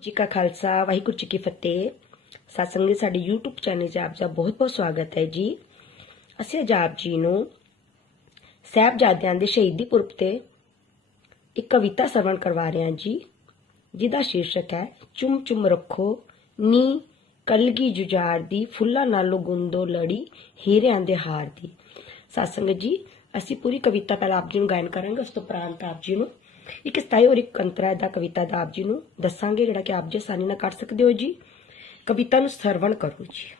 ਜੀ ਕਾ ਖਾਲਸਾ, ਵਾਹਿਗੁਰੂ ਜੀ ਕੀ ਫਤਿਹ। satsang ਦੇ ਸਾਡੇ YouTube ਚੈਨਲ 'ਤੇ ਆਪ ਦਾ ਬਹੁਤ-ਬਹੁਤ ਸਵਾਗਤ ਹੈ ਜੀ। ਅਸੀਂ ਅੱਜ ਆਪ ਜੀ ਨੂੰ ਸਹਿਬਜ਼ਾਦਿਆਂ ਦੇ ਸ਼ਹੀਦੀ ਪੁਰਬ ਤੇ ਇੱਕ ਕਵਿਤਾ ਸਰਵਣ ਕਰਵਾ ਰਹੇ ਹਾਂ ਜੀ, ਜਿਹਦਾ ਸ਼ੀਰਸ਼ਕ ਹੈ, ਚੁੰਮ ਚੁੰਮ ਰੱਖੋ, ਨੀ ਕਲਗੀ ਜੁਜਾਰ ਦੀ, ਫੁੱਲਾ ਨਾਲੋਂ ਗੁੰਦੋ ਲੜੀ, ਹੀਰਿਆਂ ਦੇ ਹਾਰ ਦੀ। satsang ਜੀ, ਅਸੀਂ ਪੂਰੀ ਕਵਿਤਾ ਪਹਿਲਾਂ ਆਪ ਜੀ ਨੂੰ ਗਾਇਨ ਕਰਾਂਗੇ, ਉਸ ਤੋਂ ਪ੍ਰਾਂਤ ਆਪ ਜੀ ਨੂੰ ਇੱਕ 27 ਔਰ ਇੱਕ ਕੰਤਰਾ ਦਾ ਕਵਿਤਾ ਦਾ ਆਪ ਜੀ ਨੂੰ ਦੱਸਾਂਗੇ ਜਿਹੜਾ ਕਿ ਆਪ ਜੀ ਆਸਾਨੀ ਨਾਲ ਕਰ ਸਕਦੇ ਹੋ ਜੀ ਕਵਿਤਾ ਨੂੰ ਸਰਵਣ ਕਰੋ ਜੀ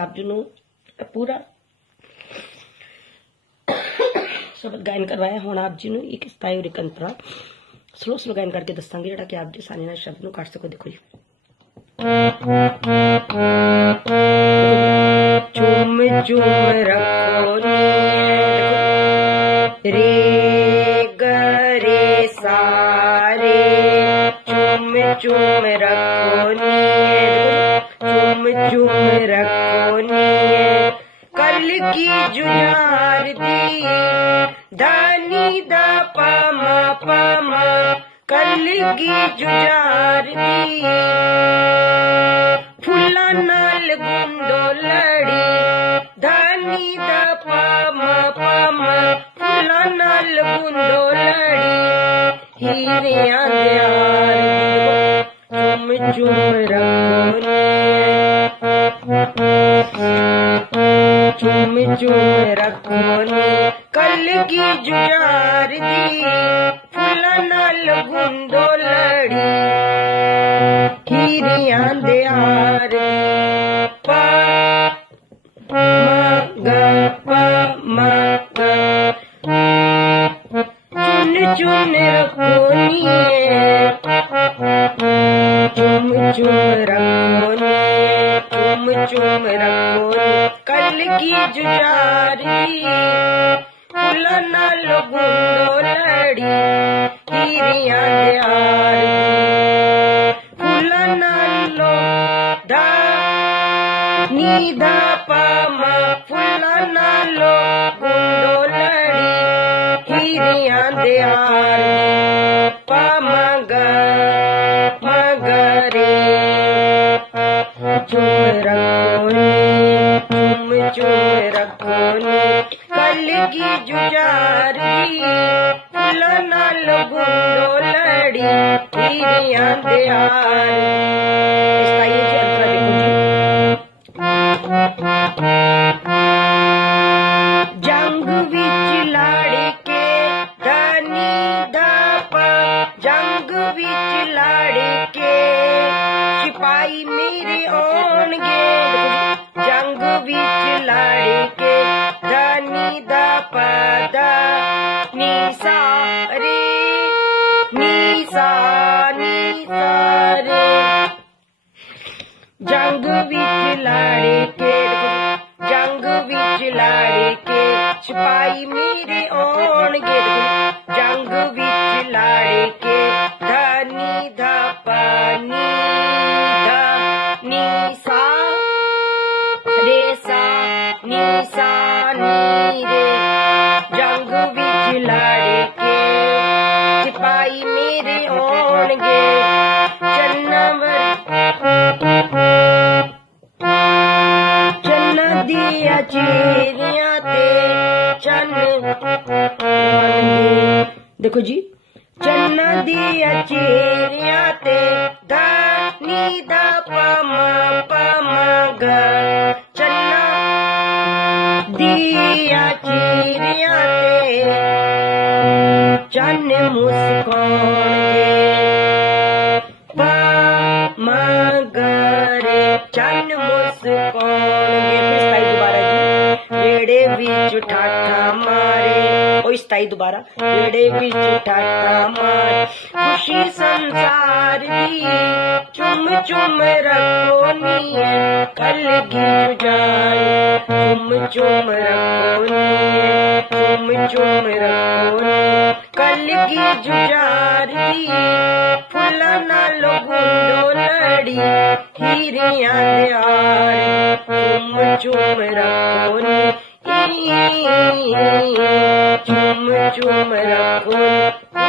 ਸਤਸੰਗ ਜੀ ਅਸੀਂ ਆਪ ਜੀ ਨੂੰ ਇਹ ਪੂਰਾ ਸ਼ਬਦ ਗਾਇਨ ਕਰਵਾਇਆ ਹੁਣ ਆਪ ਜੀ ਨੂੰ ਇੱਕ ਸਤਾਈ ਔਰ ਇੱਕ ਅੰਤਰਾ ਸਲੋ ਸਲੋ ਗਾਇਨ ਕਰਕੇ ਦੱਸਾਂਗੇ ਜਿਹੜਾ ਕਿ ਆਪ ਜੀ ਆਸਾਨੀ ਨਾਲ ਸ਼ਬਦ ਨੂੰ ਕੱਢ ਸਕੋ ਦੇਖੋ ਜੀ ਚੁੰਮ ਚੁੰਮ ਰੱਖੋ ਨੀਏ ਰੇ ਗਰੇ ਸਾਰੇ ਚੁੰਮ ਚੁੰਮ ਰੱਖੋ ਨੀਏ चुम रखोनिए कल की जुनार दी। दानी दा पामा पामा, कल की जुनार दी। फूला नाल गुंदो लड़ी, दानी दा पामा पामा, फूला नाल गुंदो लड़ी। हीरे आंदे हम चुम चुम कल की जुजार दी फुलनल गुंदो लड़ी खीरिया दे चुन चुन रखो ni da pa ma fula na lo kundo lari hiriyan de aane pa ma ga ma ga re चुम रखोनी तुम चुम रखोनी कल की जुजारी फुला नाल गुंडो लड़ी हिरियाँ दे आने इसका ये ਆਉਣਗੇ ਦੇਖੋ ਜੀ, ਜੰਗ ਵਿੱਚ ਲੜ ਕੇ ਧਨੀ ਦਾ ਪਦਾ ਨੀ ਸਾ ਰੇ ਨੀ ਸਾ ਨੀ ਸਾ ਜੰਗ ਵਿੱਚ ਲਾੜੇ ਕੇ ਦੇਖੋ, ਜੰਗ ਵਿੱਚ ਲਾੜੇ ਕੇ ਸਿਪਾਹੀ ਮੇਰੇ ਆਉਣਗੇ ਦੇਖੋ, ਜੰਗ ਵਿੱਚ ਲਾੜੇ ਕੇ ਧਨੀ ਦਾ ਪਾਨੀ मेरे जंगू भी खिलाड़ी के सिपाही मेरे होंगे। चन्ना दिया चीरिया ते चन्न देखो जी चन्ना दिया चेरिया ते धा नी धा पमा पमा गा। चिड़िया चिड़िया चन मुस्कान मगर चन मुस्कान दोबारा रेड़े बीच ठाठा मारे ओ स्थायी दोबारा रेड़े बीच ठाठा मारे खुशी संसार दी चुम चुम रखोनी खल गिर जाए? चुम चुम रखोनी चुम चुम रखोनी कल की जुजारी, फुलाना लोगों लड़ी, हीरिया प्यारे, चुम चुम रखोनी चुम चुम रखोनी